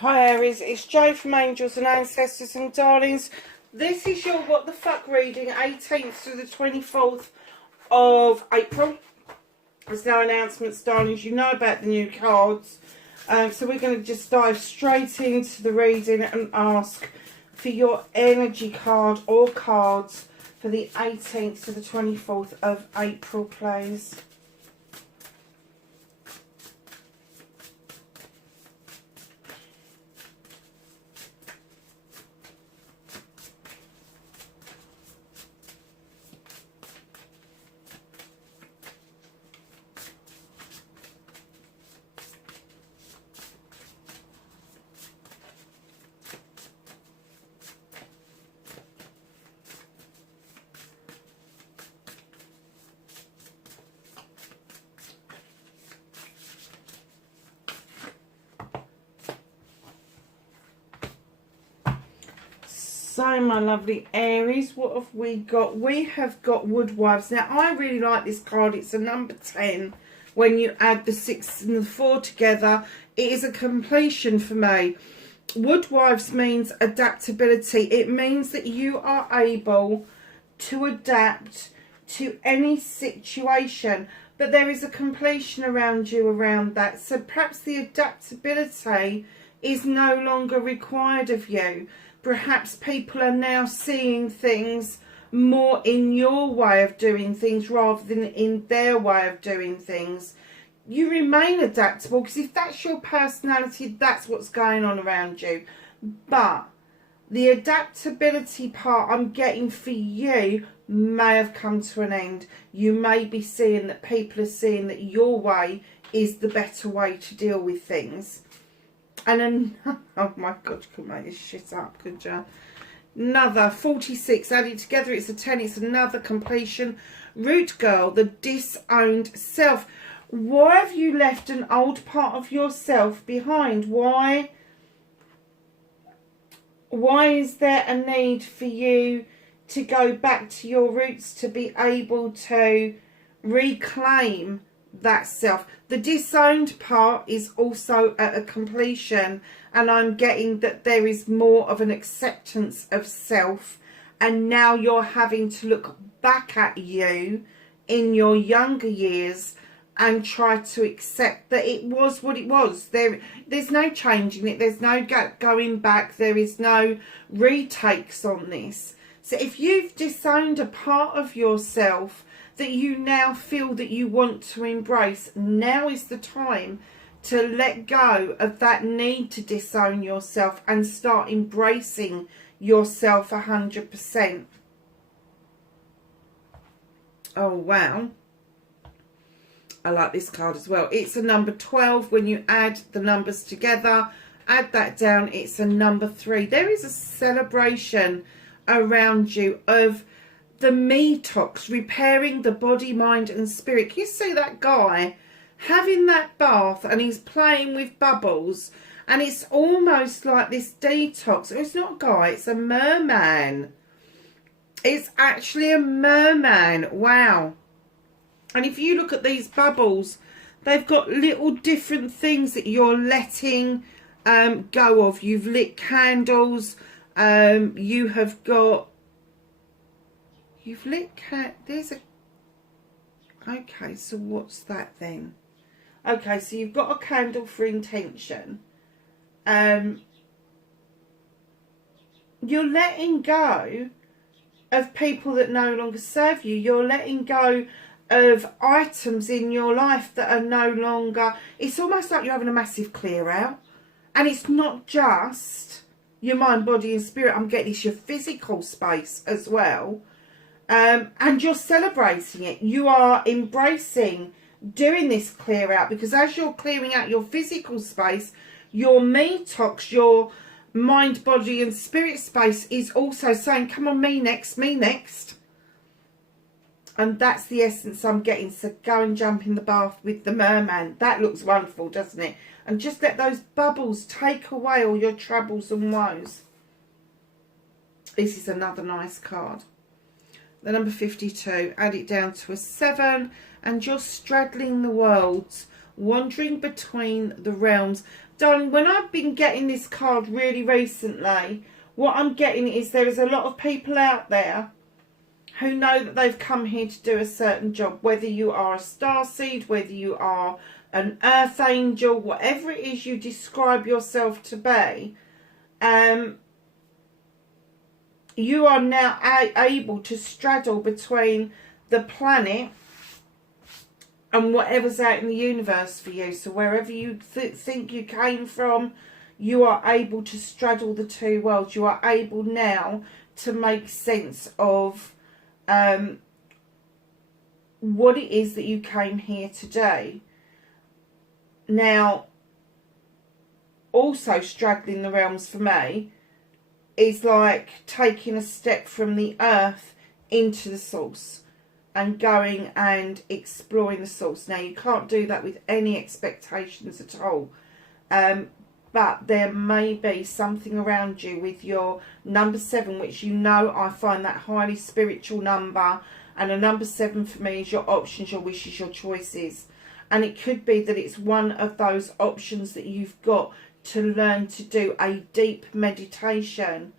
Hi Aries, it's Jo from Angels and Ancestors and Darlings. This is your What the Fuck reading, 18th to the 24th of April. There's no announcements, darlings. You know about the new cards. So we're going to just dive straight into the reading and ask for your energy card or cards for the 18th to the 24th of April, please. So, my lovely Aries, what have we got? We have got Woodwives. Now, I really like this card. It's a number 10. When you add the 6 and the 4 together, it is a completion for me. Woodwives means adaptability. It means that you are able to adapt to any situation. But there is a completion around you around that. So, perhaps the adaptability is no longer required of you. Perhaps people are now seeing things more in your way of doing things rather than in their way of doing things. You remain adaptable because if that's your personality, that's what's going on around you. But the adaptability part I'm getting for you may have come to an end. You may be seeing that people are seeing that your way is the better way to deal with things. And then, oh my God, you couldn't make this shit up, could you? Another 46, added together, it's a 10, it's another completion. Root girl, the disowned self. Why have you left an old part of yourself behind? Why is there a need for you to go back to your roots to be able to reclaim that self? The disowned part is also at a completion, and I'm getting that there is more of an acceptance of self, and now you're having to look back at you in your younger years and try to accept that it was what it was. There's no changing it, there's no going back, there is no retakes on this. So if you've disowned a part of yourself that you now feel that you want to embrace, now is the time to let go of that need to disown yourself and start embracing yourself 100%. Oh, wow. I like this card as well. It's a number 12. When you add the numbers together, add that down, it's a number 3. There is a celebration around you of the me-tox, repairing the body, mind and spirit. Can you see that guy having that bath and he's playing with bubbles and it's almost like this detox? It's not a guy, it's a merman. It's actually a merman. Wow. And if you look at these bubbles, they've got little different things that you're letting go of. You've lit candles, you have got, you've lit there's a, okay, so what's that then? Okay, so you've got a candle for intention. You're letting go of people that no longer serve you. You're letting go of items in your life that are no longer, it's almost like you're having a massive clear out. And it's not just your mind, body and spirit. I'm getting it's your physical space as well. And you're celebrating it. You are embracing doing this clear out, because as you're clearing out your physical space, your me-tox, your mind, body and spirit space is also saying, come on, me next, me next. And that's the essence I'm getting. So go and jump in the bath with the merman. That looks wonderful, doesn't it? And just let those bubbles take away all your troubles and woes. This is another nice card. The number 52, add it down to a 7, and you're straddling the worlds. wandering between the realms. Darling, when I've been getting this card really recently, what I'm getting is there is a lot of people out there who know that they've come here to do a certain job, whether you are a starseed, whether you are an earth angel, whatever it is you describe yourself to be, you are now able to straddle between the planet and whatever's out in the universe for you. So wherever you think you came from, you are able to straddle the two worlds. You are able now to make sense of what it is that you came here to do. Now, also straddling the realms for me is like taking a step from the earth into the source and going and exploring the source. Now, you can't do that with any expectations at all. But there may be something around you with your number 7, which you know, I find that highly spiritual number. And a number 7 for me is your options, your wishes, your choices. And it could be that it's one of those options that you've got to learn to do a deep meditation,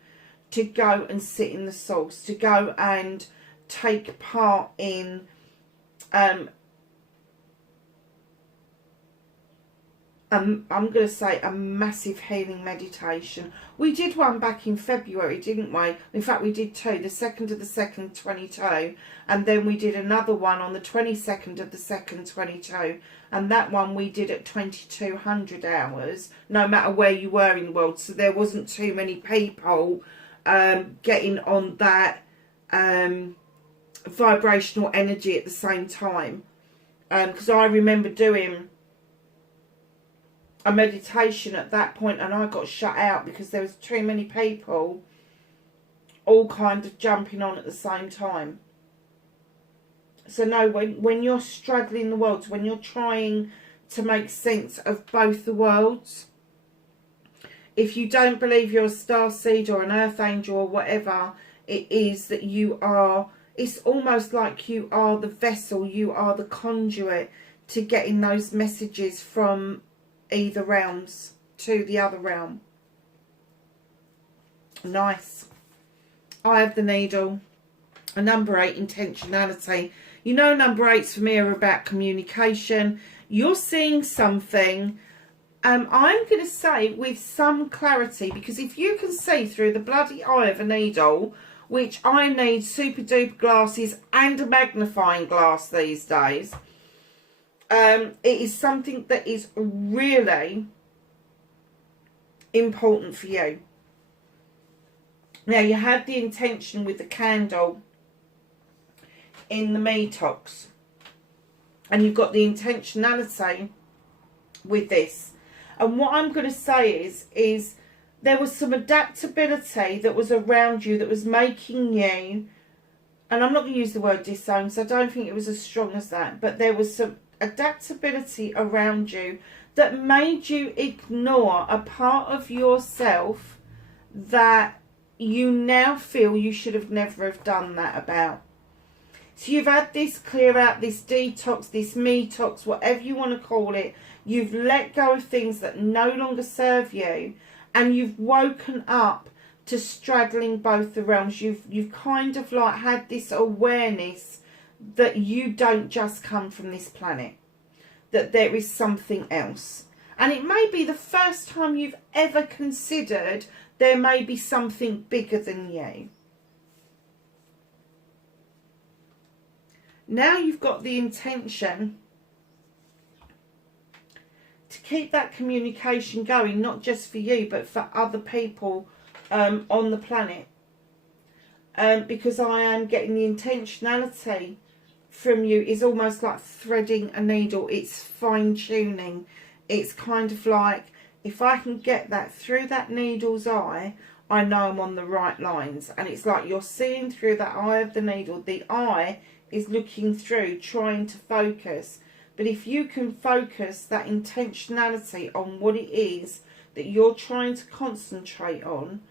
to go and sit in the source, to go and take part in I'm going to say a massive healing meditation. We did one back in February, didn't we? In fact, we did two, the 2nd of the 2nd, 22. And then we did another one on the 22nd of the 2nd, 22. And that one we did at 2200 hours, no matter where you were in the world. So there wasn't too many people getting on that vibrational energy at the same time. Because I remember doing a meditation at that point and I got shut out because there was too many people all kind of jumping on at the same time. So no, when you're straddling the worlds, when you're trying to make sense of both the worlds, if you don't believe you're a starseed or an earth angel or whatever it is that you are, it's almost like you are the vessel, you are the conduit to getting those messages from either realms to the other realm. Nice. Eye of the Needle. A number 8, intentionality. You know, number 8s for me are about communication. You're seeing something, I'm going to say with some clarity, because if you can see through the bloody eye of a needle, which I need super duper glasses and a magnifying glass these days, it is something that is really important for you. Now, you had the intention with the candle in the Metox, and you've got the intentionality with this. And what I'm going to say is there was some adaptability that was around you that was making you, and I'm not going to use the word disown, so I don't think it was as strong as that, but there was some adaptability around you that made you ignore a part of yourself that you now feel you should have never have done that about. So you've had this clear out, this detox, this Metox, whatever you want to call it. You've let go of things that no longer serve you, and you've woken up to straddling both the realms. You've kind of like had this awareness that you don't just come from this planet, that there is something else. And it may be the first time you've ever considered there may be something bigger than you. Now you've got the intention to keep that communication going, not just for you, but for other people on the planet. Because I am getting the intentionality from you is almost like threading a needle. It's fine-tuning. It's kind of like, if I can get that through that needle's eye, I know I'm on the right lines. And it's like you're seeing through that eye of the needle. The eye is looking through, trying to focus. But if you can focus that intentionality on what it is that you're trying to concentrate on,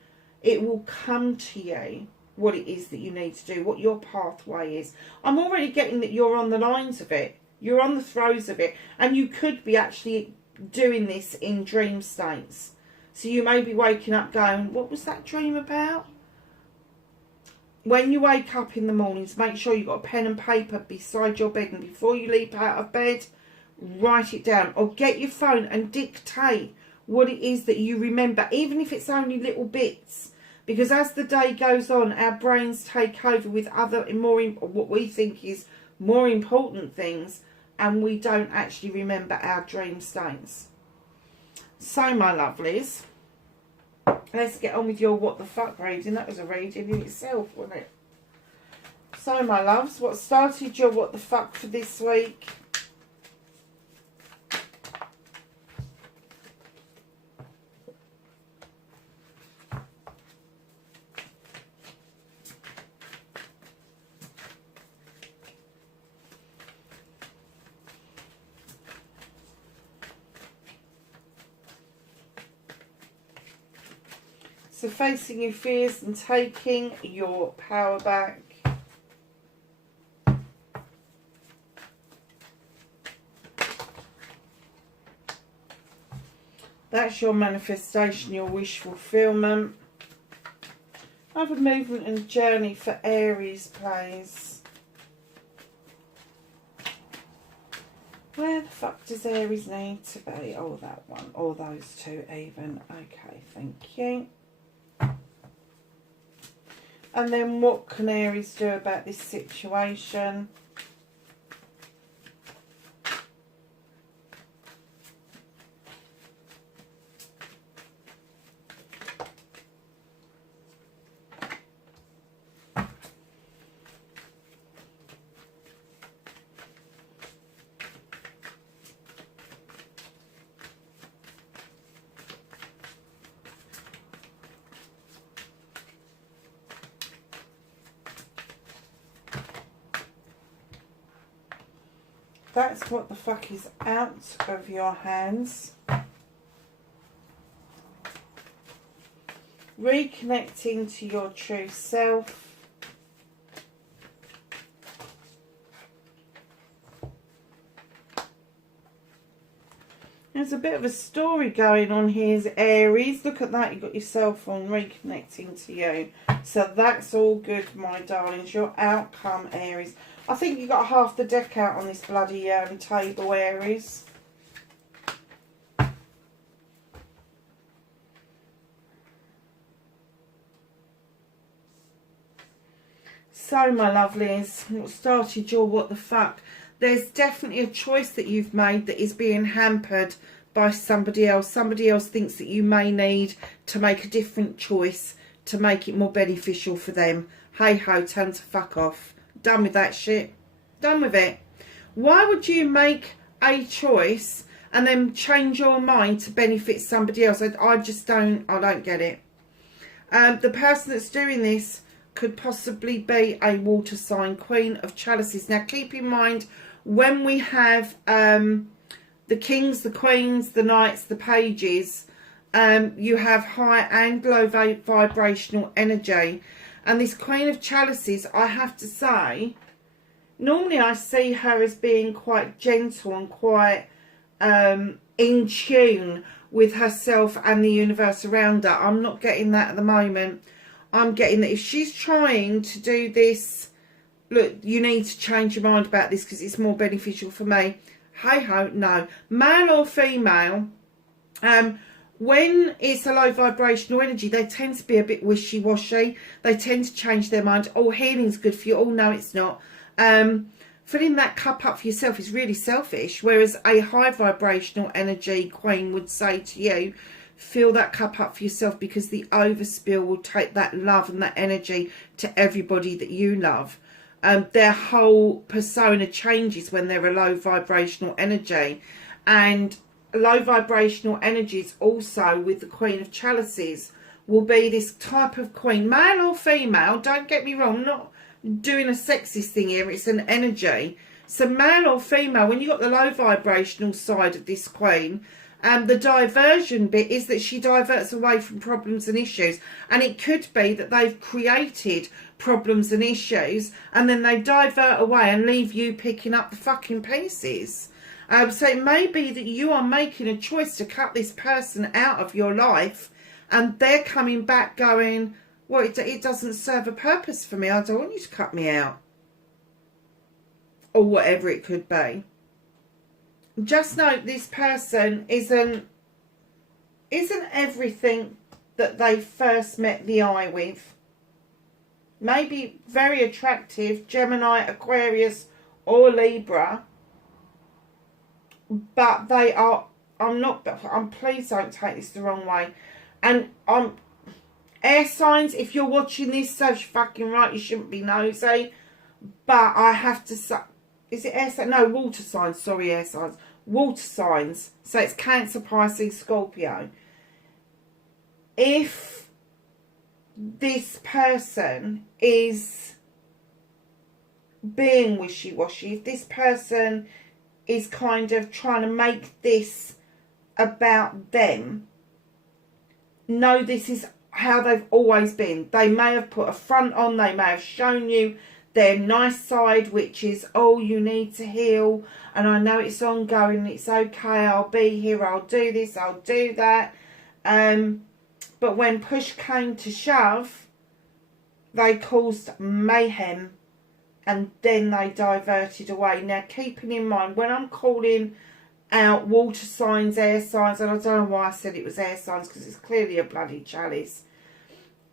it will come to you what it is that you need to do, what your pathway is. I'm already getting that you're on the lines of it. You're on the throes of it. And you could be actually doing this in dream states. So you may be waking up going, what was that dream about? When you wake up in the mornings, make sure you've got a pen and paper beside your bed. And before you leap out of bed, write it down. Or get your phone and dictate what it is that you remember, even if it's only little bits. Because as the day goes on, our brains take over with other, what we think is more important things. And we don't actually remember our dream states. So, my lovelies, let's get on with your what the fuck reading. That was a reading in itself, wasn't it? So, my loves, what started your what the fuck for this week? So facing your fears and taking your power back. That's your manifestation, your wish fulfillment. Have a movement and journey for Aries, please. Where the fuck does Aries need to be? Oh, that one. Or those two even. Okay, thank you. And then what can Aries do about this situation? That's what the fuck is out of your hands. Reconnecting to your true self. There's a bit of a story going on here, Aries. Look at that, you've got yourself on reconnecting to you. So that's all good, my darlings. Your outcome, Aries. I think you got half the deck out on this bloody table, Aries. So, my lovelies, what started your what the fuck? There's definitely a choice that you've made that is being hampered by somebody else. Somebody else thinks that you may need to make a different choice to make it more beneficial for them. Hey ho, time to fuck off. Done with that shit. Done with it. Why would you make a choice and then change your mind to benefit somebody else? I just don't get it. The person that's doing this could possibly be a water sign, Queen of Chalices. Now keep in mind, when we have the kings, the queens, the knights, the pages, you have high and low vibrational energy. And this Queen of Chalices, I have to say, normally I see her as being quite gentle and quite in tune with herself and the universe around her. I'm not getting that at the moment. I'm getting that if she's trying to do this, look, you need to change your mind about this because it's more beneficial for me. Hey ho, no. Male or female, when it's a low vibrational energy, they tend to be a bit wishy-washy. They tend to change their mind. Oh, healing's good for you. Oh, no, it's not. Filling that cup up for yourself is really selfish. Whereas a high vibrational energy queen would say to you, fill that cup up for yourself, because the overspill will take that love and that energy to everybody that you love. Their whole persona changes when they're a low vibrational energy. And low vibrational energies also with the Queen of Chalices will be this type of queen, male or female. Don't get me wrong, I'm not doing a sexist thing here, it's an energy. So male or female, when you've got the low vibrational side of this queen, The diversion bit is that she diverts away from problems and issues. And it could be that they've created problems and issues and then they divert away and leave you picking up the fucking pieces. So it may be that you are making a choice to cut this person out of your life and they're coming back going, well, it doesn't serve a purpose for me. I don't want you to cut me out. Or whatever it could be. Just note this person isn't everything that they first met the eye with. Maybe very attractive, Gemini, Aquarius or Libra. But they are, please don't take this the wrong way. And air signs, if you're watching this, so fucking right, you shouldn't be nosy. But I have to say, is it air signs? No, water signs, sorry, air signs. Water signs, so it's Cancer, Pisces, Scorpio. If this person is being wishy-washy, if this person is kind of trying to make this about them, no, this is how they've always been. They may have put a front on, they may have shown you their nice side, which is, oh, you need to heal, and I know it's ongoing, it's okay, I'll be here, I'll do this, I'll do that. But when push came to shove, they caused mayhem, and then they diverted away. Now, keeping in mind, when I'm calling out water signs, air signs, and I don't know why I said it was air signs, because it's clearly a bloody chalice,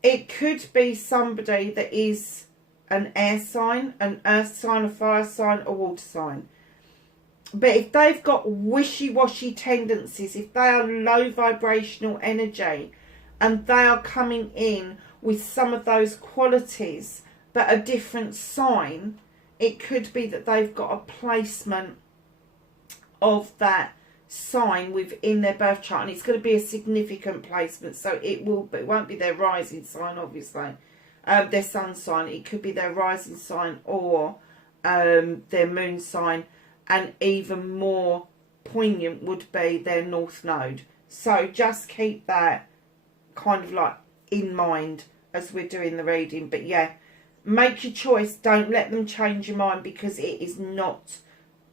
it could be somebody that is an air sign, an earth sign, a fire sign, a water sign. But if they've got wishy-washy tendencies, if they are low vibrational energy and they are coming in with some of those qualities but a different sign, it could be that they've got a placement of that sign within their birth chart, and it's going to be a significant placement, so it won't be their rising sign, obviously. Their sun sign, it could be their rising sign or their moon sign, and even more poignant would be their north node. So just keep that kind of like in mind as we're doing the reading. But yeah, make your choice. Don't let them change your mind, because it is not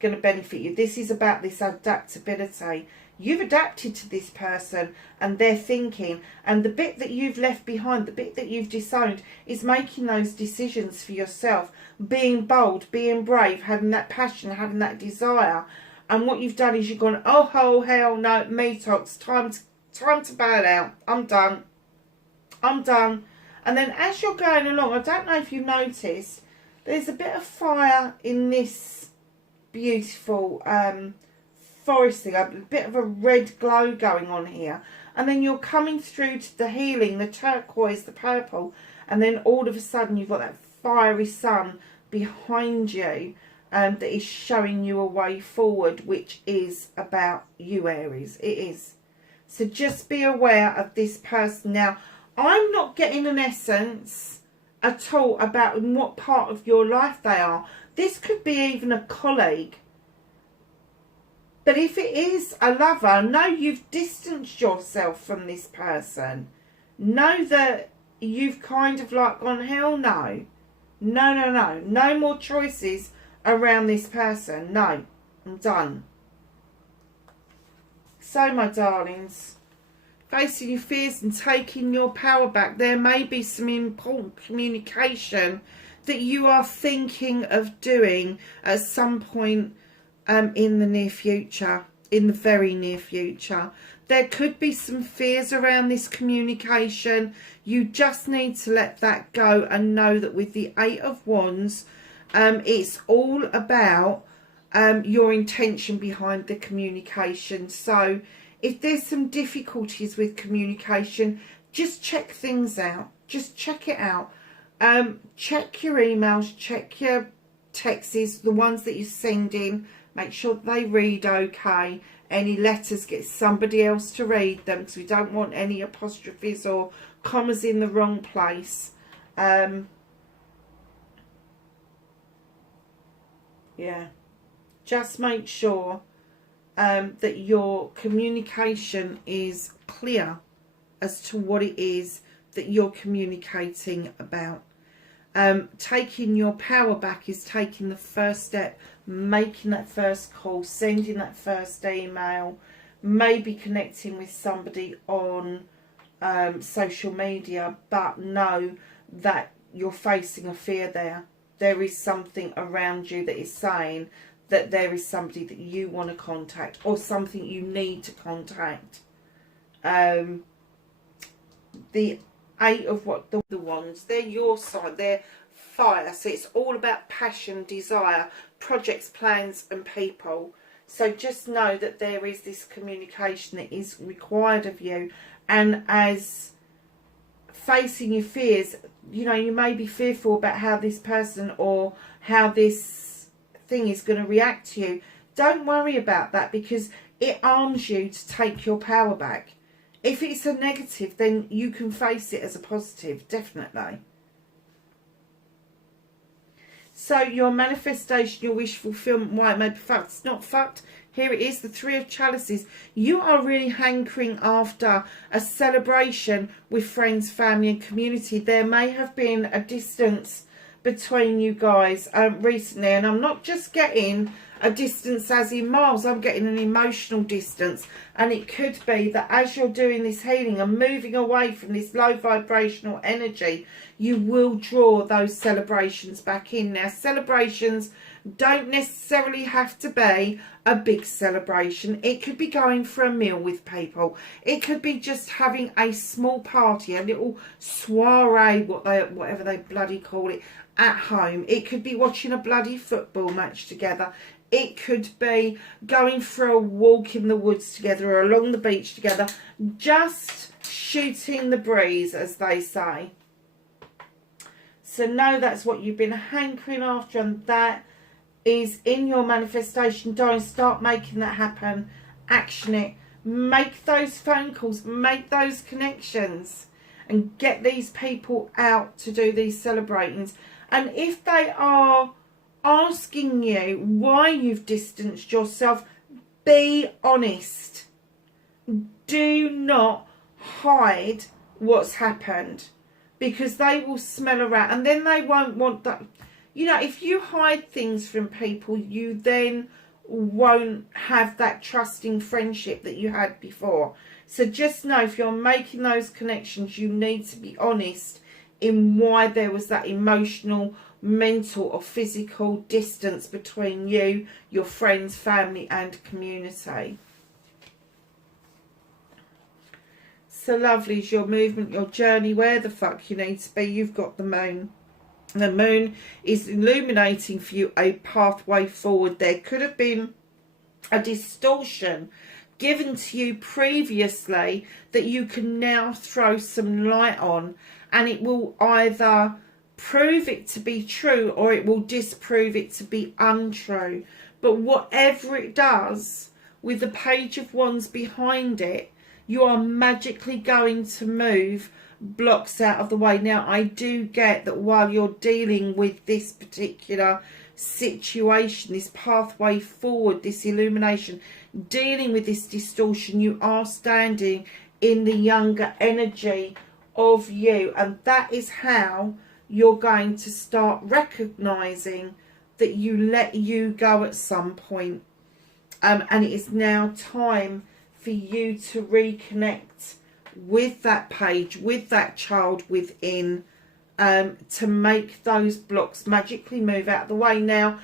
going to benefit you. This is about this adaptability. You've adapted to this person and their thinking, and the bit that you've left behind, the bit that you've disowned, is making those decisions for yourself, being bold, being brave, having that passion, having that desire. And what you've done is you've gone, oh hell no, me talks, time to bail out, I'm done. And then as you're going along, I don't know if you noticed, there's a bit of fire in this beautiful forest thing, a bit of a red glow going on here, and then you're coming through to the healing, the turquoise, the purple, and then all of a sudden you've got that fiery sun behind you that is showing you a way forward, which is about you, Aries. It is. So just be aware of this person. Now, I'm not getting an essence at all about in what part of your life they are. This could be even a colleague. But if it is a lover, know you've distanced yourself from this person. Know that you've kind of like gone, hell no. No. No more choices around this person. No, I'm done. So, my darlings, facing your fears and taking your power back, there may be some important communication that you are thinking of doing at some point in the near future, in the very near future. There could be some fears around this communication. You just need to let that go and know that with the Eight of Wands, it's all about your intention behind the communication. So if there's some difficulties with communication, just check things out. Just check it out. Check your emails, check your texts, the ones that you're sending. Make sure they read okay. Any letters, get somebody else to read them, because we don't want any apostrophes or commas in the wrong place. Yeah. Just make sure that your communication is clear as to what it is that you're communicating about. Taking your power back is taking the first step, making that first call, sending that first email, maybe connecting with somebody on social media, but know that you're facing a fear there. There is something around you that is saying that there is somebody that you want to contact or something you need to contact. The Eight of the Wands, they're your side, they're fire, so it's all about passion, desire, projects, plans and people. So just know that there is this communication that is required of you, and as facing your fears, you know, you may be fearful about how this person or how this thing is going to react to you. Don't worry about that, because it arms you to take your power back. If it's a negative, then you can face it as a positive, definitely. So your manifestation, your wish fulfillment, why it may be fucked, it's not fucked. Here it is, the Three of Chalices. You are really hankering after a celebration with friends, family and community. There may have been a distance between you guys recently, and I'm not just getting a distance as in miles, I'm getting an emotional distance. And it could be that as you're doing this healing and moving away from this low vibrational energy, you will draw those celebrations back in. Now, celebrations don't necessarily have to be a big celebration. It could be going for a meal with people. It could be just having a small party, a little soiree, whatever they bloody call it, at home. It could be watching a bloody football match together. It could be going for a walk in the woods together or along the beach together. Just shooting the breeze, as they say. So know that's what you've been hankering after, and that is in your manifestation. Don't start making that happen. Action it. Make those phone calls. Make those connections. And get these people out to do these celebrations. And if they are asking you why you've distanced yourself, be honest. Do not hide what's happened, because they will smell a rat, and then they won't want that. You know, if you hide things from people, you then won't have that trusting friendship that you had before. So just know, if you're making those connections, you need to be honest in why there was that emotional, mental or physical distance between you, your friends, family and community. So lovely is your movement, your journey, where the fuck you need to be. You've got the moon. The moon is illuminating for you a pathway forward. There could have been a distortion given to you previously that you can now throw some light on, and it will either prove it to be true or it will disprove it to be untrue. But whatever it does, with the Page of Wands behind it, you are magically going to move blocks out of the way. Now, I do get that while you're dealing with this particular situation, this pathway forward, this illumination, dealing with this distortion, you are standing in the younger energy of you, and that is how you're going to start recognizing that you let you go at some point, and it is now time for you to reconnect with that page, with that child within, to make those blocks magically move out of the way. Now,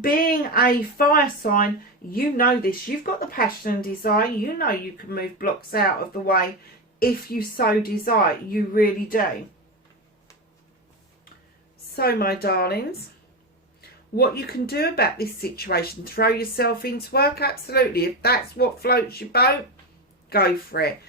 being a fire sign, you know this. You've got the passion and desire. You know you can move blocks out of the way if you so desire. You really do. So, my darlings, what you can do about this situation, throw yourself into work, absolutely. If that's what floats your boat, go for it.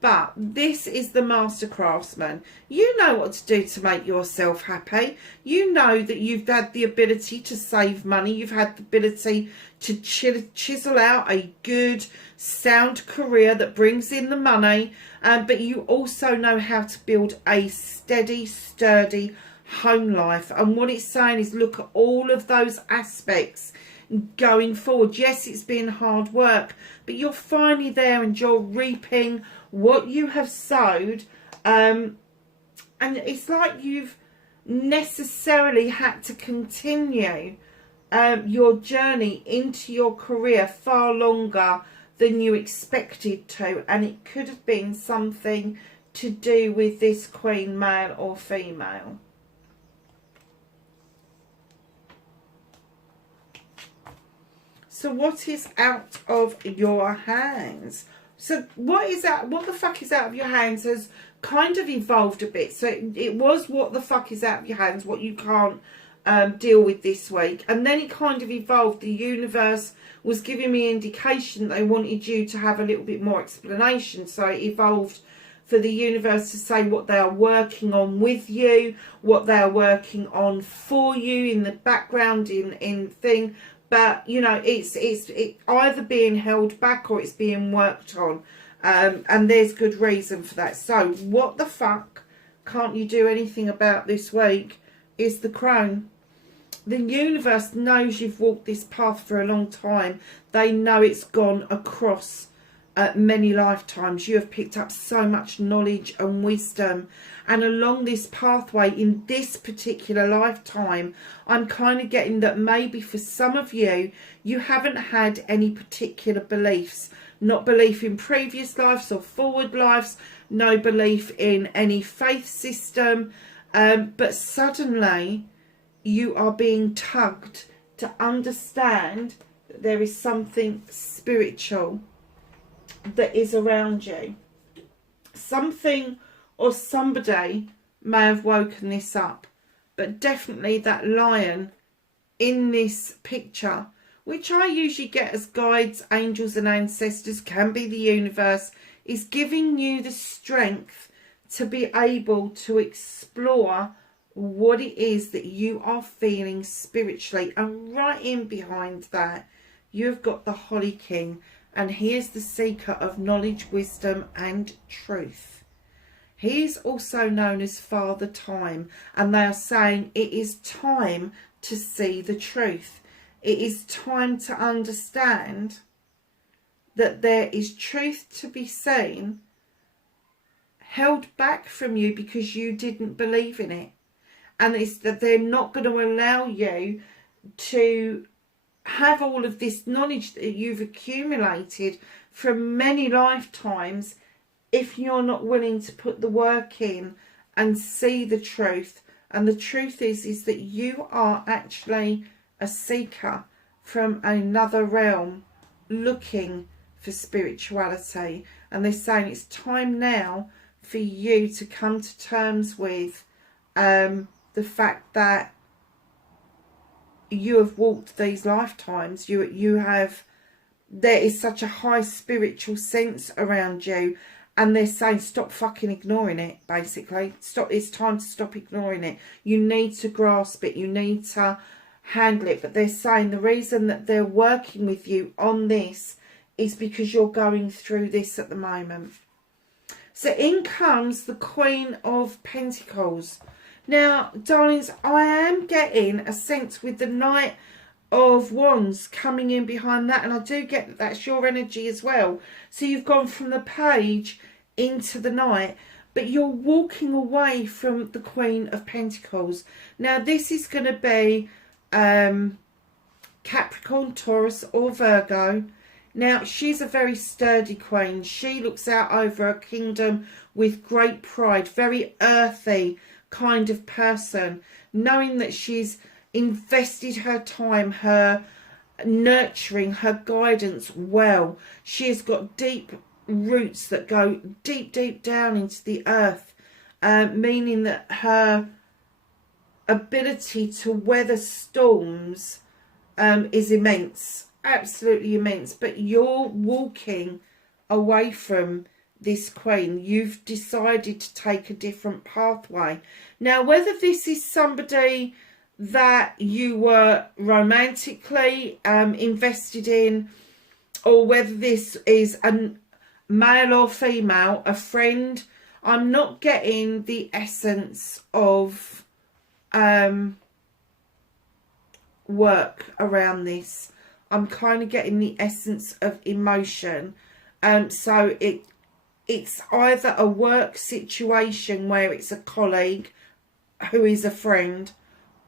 But this is the master craftsman. You know what to do to make yourself happy. You know that you've had the ability to save money. You've had the ability to chisel out a good, sound career that brings in the money. But you also know how to build a steady, sturdy home life. And what it's saying is, look at all of those aspects going forward. Yes, it's been hard work, but you're finally there and you're reaping what you have sowed. And it's like you've necessarily had to continue your journey into your career far longer than you expected to, and it could have been something to do with this queen, male or female. So what is out of your hands? So what is that? What the fuck is out of your hands has kind of evolved a bit. So it was what the fuck is out of your hands, what you can't deal with this week, and then it kind of evolved. The universe was giving me indication they wanted you to have a little bit more explanation, so it evolved for the universe to say what they are working on with you, what they are working on for you in the background, in thing. But you know, it's either being held back or it's being worked on, and there's good reason for that. So what the fuck can't you do anything about this week is the crone. The universe knows you've walked this path for a long time. They know it's gone across many lifetimes. You have picked up so much knowledge and wisdom, and along this pathway in this particular lifetime, I'm kind of getting that maybe for some of you, you haven't had any particular beliefs. Not belief in previous lives or forward lives, no belief in any faith system, but suddenly you are being tugged to understand that there is something spiritual that is around you. Something or somebody may have woken this up, but definitely that lion in this picture, which I usually get as guides, angels and ancestors, can be the universe, is giving you the strength to be able to explore what it is that you are feeling spiritually. And right in behind that, you've got the Holly King, and he is the seeker of knowledge, wisdom and truth. He is also known as Father Time, and they are saying it is time to see the truth. It is time to understand that there is truth to be seen, held back from you because you didn't believe in it. And it's that they're not going to allow you to have all of this knowledge that you've accumulated from many lifetimes if you're not willing to put the work in and see the truth. And the truth is that you are actually a seeker from another realm looking for spirituality. And they're saying it's time now for you to come to terms with the fact that you have walked these lifetimes. You have, there is such a high spiritual sense around you, and they're saying stop fucking ignoring it, basically. Stop. It's time to stop ignoring it. You need to grasp it. You need to handle it. But they're saying the reason that they're working with you on this is because you're going through this at the moment. So in comes the Queen of Pentacles. Now, darlings, I am getting a sense with the Knight of Wands coming in behind that, and I do get that that's your energy as well. So you've gone from the Page into the Knight, but you're walking away from the Queen of Pentacles. Now, this is going to be Capricorn, Taurus or Virgo. Now, she's a very sturdy queen. She looks out over a kingdom with great pride, very earthy kind of person, knowing that she's invested her time, her nurturing, her guidance well. She has got deep roots that go deep, deep down into the earth, meaning that her ability to weather storms is immense, absolutely immense. But you're walking away from this queen. You've decided to take a different pathway. Now, whether this is somebody that you were romantically invested in, or whether this is a male or female, a friend, I'm not getting the essence of work around this. I'm kind of getting the essence of emotion. So it's either a work situation where it's a colleague who is a friend,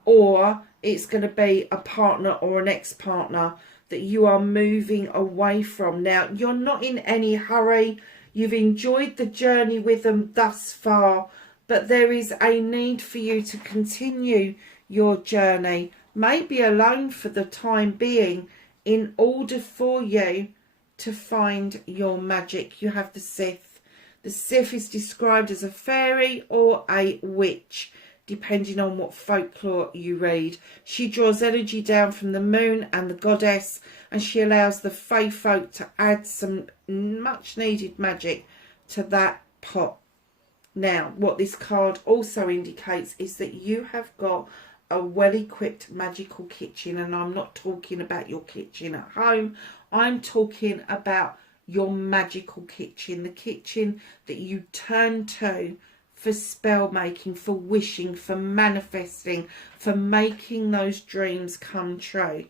or it's going to be a partner or an ex-partner that you are moving away from. Now, you're not in any hurry. You've enjoyed the journey with them thus far, but there is a need for you to continue your journey, maybe alone for the time being, in order for you to find your magic. You have the Sith. The Sith is described as a fairy or a witch, depending on what folklore you read. She draws energy down from the moon and the goddess, and she allows the fae folk to add some much needed magic to that pot. Now, what this card also indicates is that you have got a well-equipped magical kitchen, and I'm not talking about your kitchen at home. I'm talking about your magical kitchen, the kitchen that you turn to for spell making, for wishing, for manifesting, for making those dreams come true.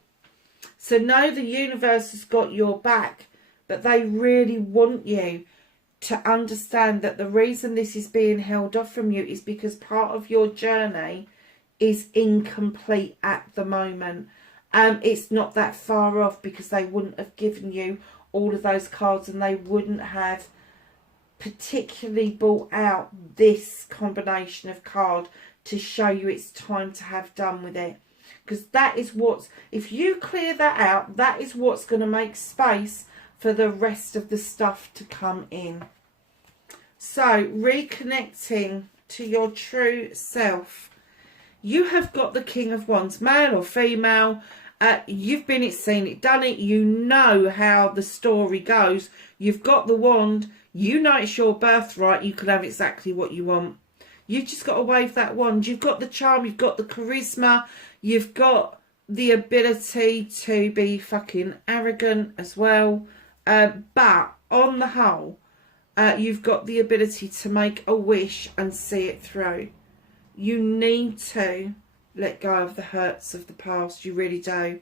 So know the universe has got your back, but they really want you to understand that the reason this is being held off from you is because part of your journey is incomplete at the moment. It's not that far off, because they wouldn't have given you all of those cards, and they wouldn't have particularly brought out this combination of card to show you it's time to have done with it. Because that is what's, if you clear that out, that is what's going to make space for the rest of the stuff to come in. So, reconnecting to your true self. You have got the King of Wands, male or female. You've been it, seen it, done it. You know how the story goes. You've got the wand. You know it's your birthright. You can have exactly what you want. You've just got to wave that wand. You've got the charm. You've got the charisma. You've got the ability to be fucking arrogant as well. But on the whole, you've got the ability to make a wish and see it through. You need to let go of the hurts of the past. You really do.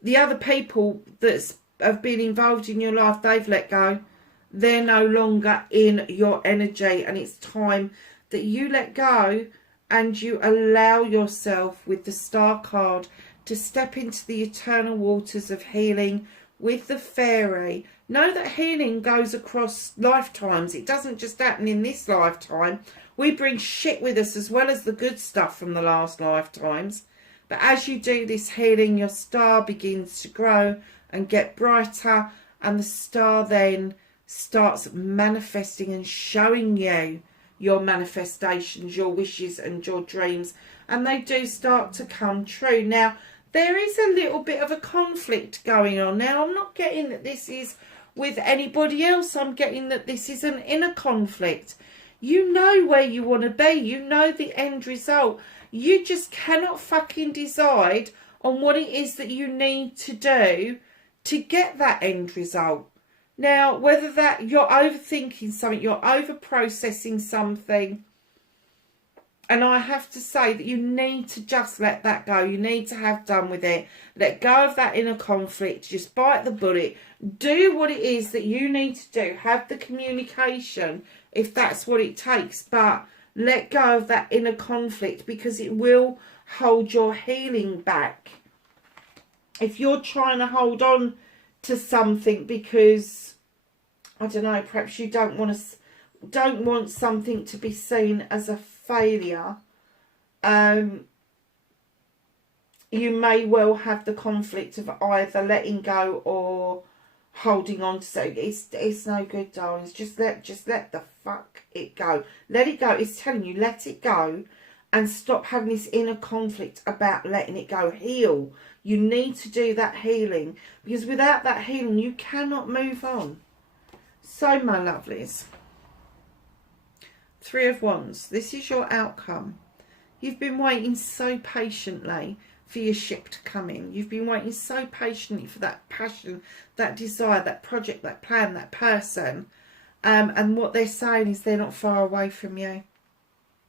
The other people that have been involved in your life, they've let go. They're no longer in your energy, and it's time that you let go and you allow yourself, with the Star card, to step into the eternal waters of healing with the fairy. Know that healing goes across lifetimes. It doesn't just happen in this lifetime. We bring shit with us as well as the good stuff from the last lifetimes. But as you do this healing, your star begins to grow and get brighter, and the star then starts manifesting and showing you your manifestations, your wishes and your dreams, and they do start to come true. Now, there is a little bit of a conflict going on. Now, I'm not getting that this is with anybody else. I'm getting that this is an inner conflict. You know where you want to be. You know the end result. You just cannot fucking decide on what it is that you need to do to get that end result. Now, whether that you're overthinking something, you're over-processing something, and I have to say that you need to just let that go. You need to have done with it. Let go of that inner conflict. Just bite the bullet. Do what it is that you need to do. Have the communication if that's what it takes. But let go of that inner conflict, because it will hold your healing back. If you're trying to hold on to something because, I don't know, perhaps you don't want something to be seen as a failure, you may well have the conflict of either letting go or holding on to something. It's no good, darlings. Just let the fuck it go. Let it go. It's telling you, let it go, and stop having this inner conflict about letting it go. Heal. You need to do that healing, because without that healing, you cannot move on. So, my lovelies, Three of Wands. This is your outcome. You've been waiting so patiently for your ship to come in. You've been waiting so patiently for that passion, that desire, that project, that plan, that person. And what they're saying is they're not far away from you.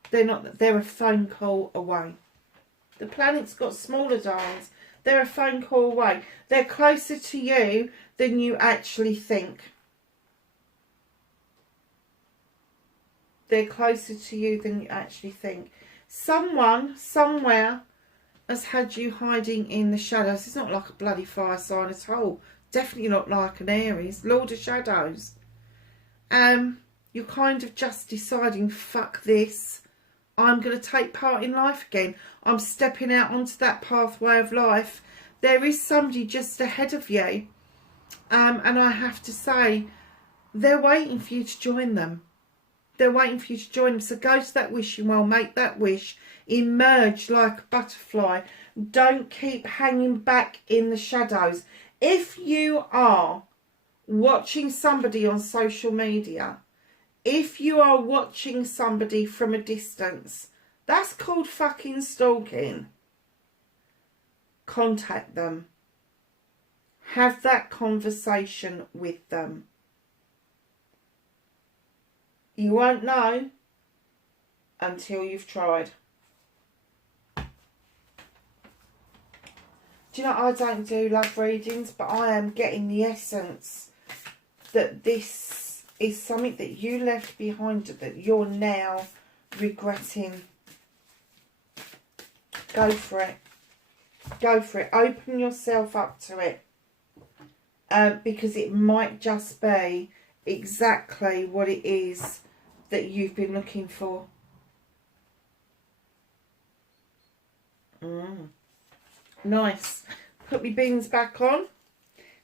They're a phone call away. The planet's got smaller, darlings. They're a phone call away. They're closer to you than you actually think. They're closer to you than you actually think. Someone, somewhere, has had you hiding in the shadows. It's not like a bloody fire sign at all. Definitely not like an Aries. Lord of Shadows. You're kind of just deciding, fuck this. I'm going to take part in life again. I'm stepping out onto that pathway of life. There is somebody just ahead of you. And I have to say, they're waiting for you to join them. They're waiting for you to join them. So go to that wishing well, make that wish. Emerge like a butterfly. Don't keep hanging back in the shadows. If you are watching somebody on social media, if you are watching somebody from a distance, that's called fucking stalking. Contact them. Have that conversation with them. You won't know until you've tried. Do you know, I don't do love readings, but I am getting the essence that this is something that you left behind that you're now regretting. Go for it. Go for it. Open yourself up to it. Because it might just be exactly what it is that you've been looking for. Nice. Put my beans back on,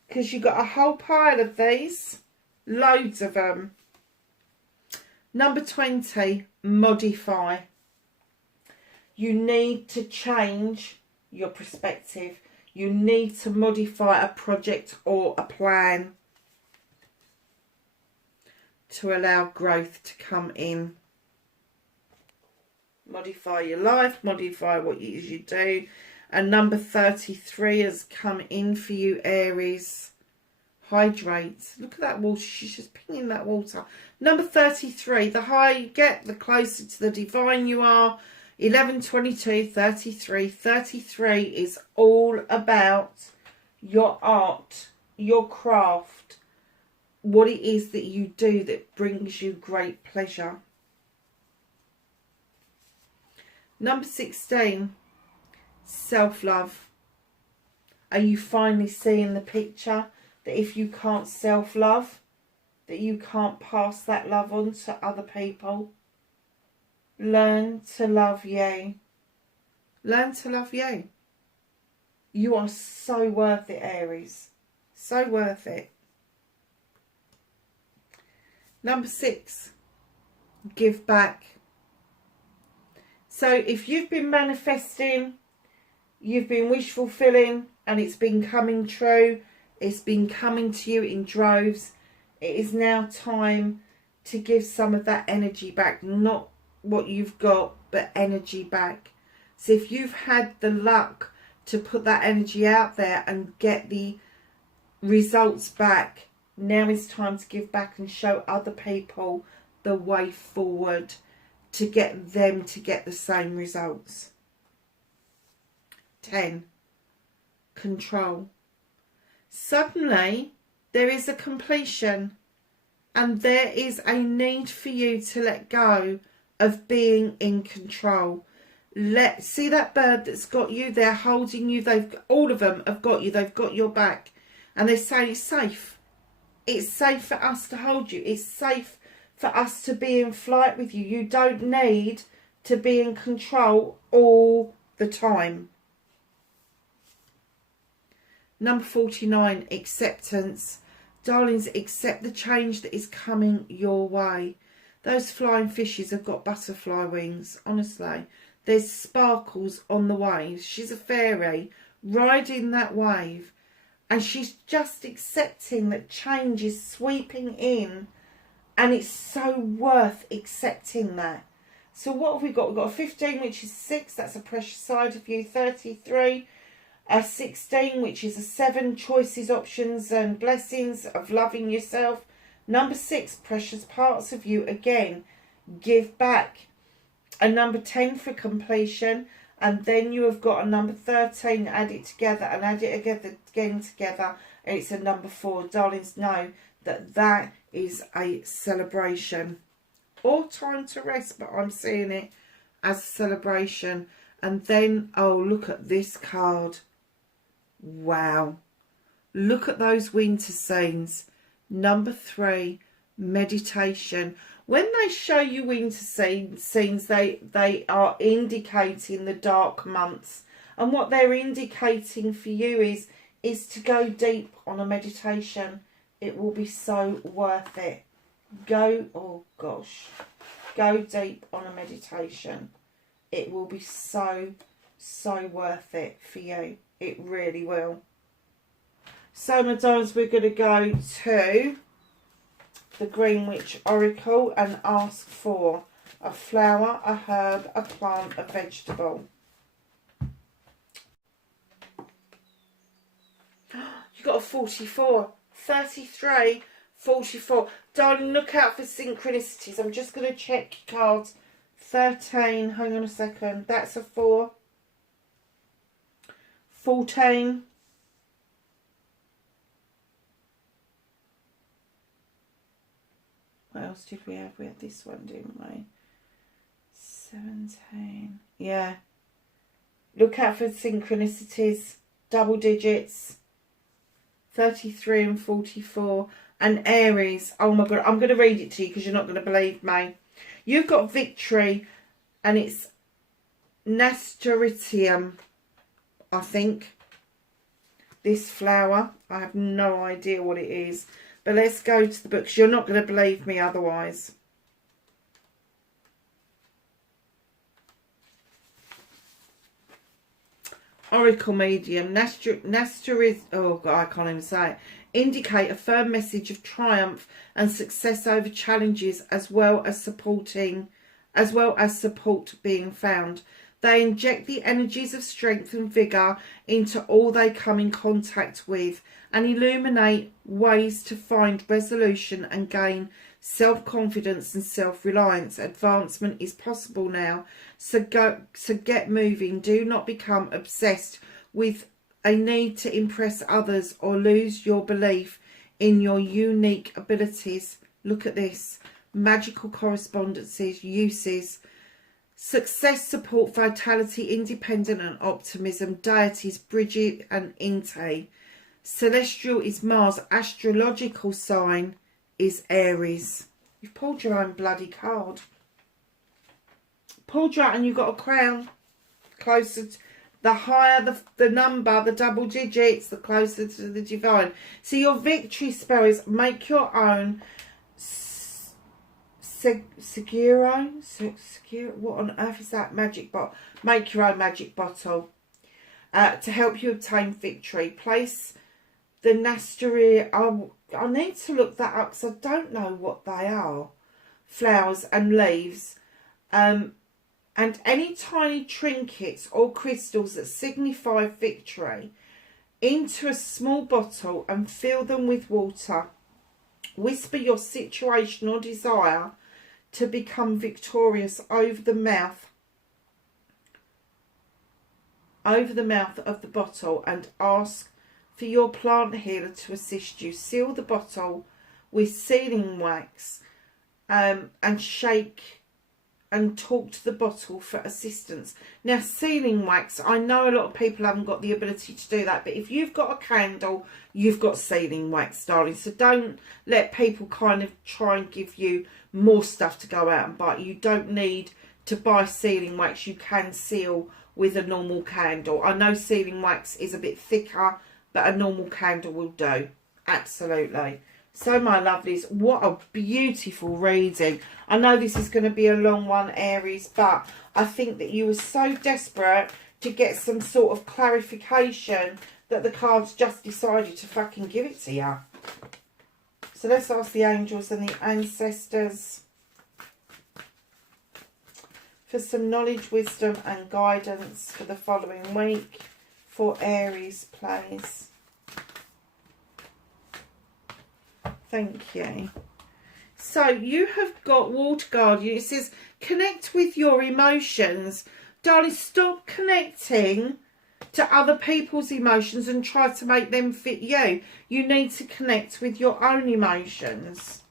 because you've got a whole pile of these. Loads of them. Number 20, modify. You need to change your perspective. You need to modify a project or a plan to allow growth to come in. Modify your life, modify what it is you do. And number 33 has come in for you, Aries. Hydrate. Look at that water. She's just pinging that water. Number 33. The higher you get, the closer to the divine you are. 11, 22, 33. 33 is all about your art, your craft, what it is that you do that brings you great pleasure. Number 16, self-love. Are you finally seeing the picture that if you can't self-love, that you can't pass that love on to other people? Learn to love you. Learn to love you. You are so worth it, Aries. So worth it. Number 6, give back. So if you've been manifesting, you've been wish fulfilling, and it's been coming true, it's been coming to you in droves, it is now time to give some of that energy back. Not what you've got, but energy back. So if you've had the luck to put that energy out there and get the results back, now it's time to give back and show other people the way forward to get them to get the same results. 10, control. Suddenly there is a completion, and there is a need for you to let go of being in control. See that bird that's got you, they're holding you, all of them have got you, they've got your back, and they're saying it's safe. It's safe for us to hold you. It's safe for us to be in flight with you. You don't need to be in control all the time. Number 49, acceptance. Darlings, accept the change that is coming your way. Those flying fishes have got butterfly wings, honestly. There's sparkles on the waves. She's a fairy riding that wave. And she's just accepting that change is sweeping in. And it's so worth accepting that. So what have we got? We've got a 15, which is 6. That's a precious side of you. 33. A 16, which is a 7. Choices, options and blessings of loving yourself. Number 6, precious parts of you. Again, give back. A number 10 for completion. and then you have got a number 13, add it together and add it again together, and it's a number 4. Darlings, know that that is a celebration or time to rest, but I'm seeing it as a celebration. And then, oh, look at this card. Wow. Look at those winter scenes. Number 3, meditation. When they show you winter scenes, they are indicating the dark months. And what they're indicating for you is to go deep on a meditation. It will be so worth it. Oh gosh. Go deep on a meditation. It will be so worth it for you. It really will. So, my darlings, we're going to go to the Greenwich Oracle and ask for a flower, a herb, a plant, a vegetable. You got a 44, 33, 44. Darling, look out for synchronicities. I'm just going to check your cards. 13, hang on a second. That's a 4. 14. What else did we have? We had this one, didn't we? 17. Yeah. Look out for synchronicities. Double digits. 33 and 44. And Aries. Oh my God. I'm going to read it to you because you're not going to believe me. You've got victory. And it's Nasturtium, I think. This flower. I have no idea what it is. But let's go to the books. You're not going to believe me otherwise. Oracle medium. Nasturis. Oh God, I can't even say it. Indicate a firm message of triumph and success over challenges, as well as support being found. They inject the energies of strength and vigour into all they come in contact with and illuminate ways to find resolution and gain self-confidence and self-reliance. Advancement is possible now, so get moving. Do not become obsessed with a need to impress others or lose your belief in your unique abilities. Look at this. Magical correspondences, uses. Success, support, vitality, independent and optimism. Deities, Bridget and Inte. Celestial is Mars. Astrological sign is Aries. You've pulled your own bloody card. Pulled you out and you've got a crown. Closer to, the higher the number, the double digits, the closer to the divine. So your victory spell is make your own Seguro, what on earth is that? Magic bottle. Make your own magic bottle to help you obtain victory. Place the Nasturia. I need to look that up because I don't know what they are. Flowers and leaves, and any tiny trinkets or crystals that signify victory into a small bottle and fill them with water. Whisper your situation or desire to become victorious over the mouth of the bottle and ask for your plant healer to assist you. Seal the bottle with sealing wax and shake and talk to the bottle for assistance. Now, sealing wax, I know a lot of people haven't got the ability to do that, but if you've got a candle, you've got sealing wax, darling. So don't let people kind of try and give you more stuff to go out and buy. You don't need to buy sealing wax. You can seal with a normal candle. I know sealing wax is a bit thicker, but a normal candle will do. Absolutely. So, my lovelies, what a beautiful reading. I know this is going to be a long one, Aries, but I think that you were so desperate to get some sort of clarification that the cards just decided to fucking give it to you. So let's ask the angels and the ancestors for some knowledge, wisdom and guidance for the following week for Aries, please. Thank you. So you have got Water Guardian. It says connect with your emotions Darling, stop connecting to other people's emotions and try to make them fit you. You need to connect with your own emotions.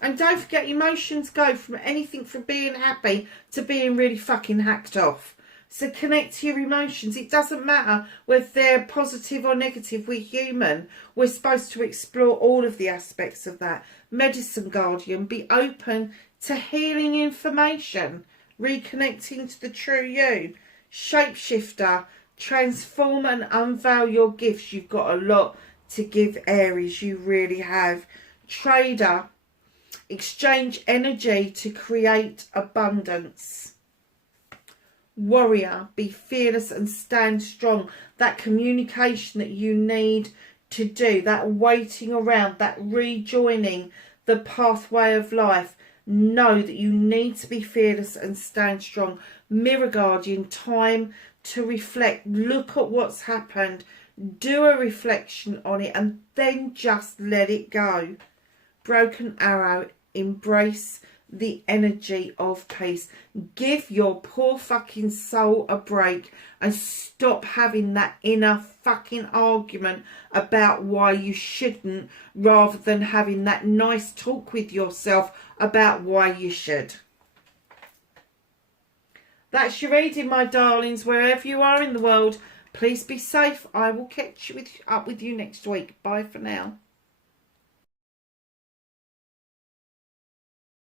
And don't forget, emotions go from anything from being happy to being really fucking hacked off. So connect to your emotions. It doesn't matter whether they're positive or negative. We're human. We're supposed to explore all of the aspects of that. Medicine Guardian, be open to healing information. Reconnecting to the true you. Shapeshifter, transform and unveil your gifts. You've got a lot to give, Aries. You really have. Trader, exchange energy to create abundance. Warrior, be fearless and stand strong. That communication that you need to do, that waiting around, that rejoining the pathway of life. Know that you need to be fearless and stand strong. Mirror Guardian, time to reflect. Look at what's happened. Do a reflection on it and then just let it go. Broken Arrow, embrace the energy of peace. Give your poor fucking soul a break and stop having that inner fucking argument about why you shouldn't, rather than having that nice talk with yourself about why you should. That's your reading, my darlings. Wherever you are in the world, please be safe. I will catch up with you next week. Bye for now.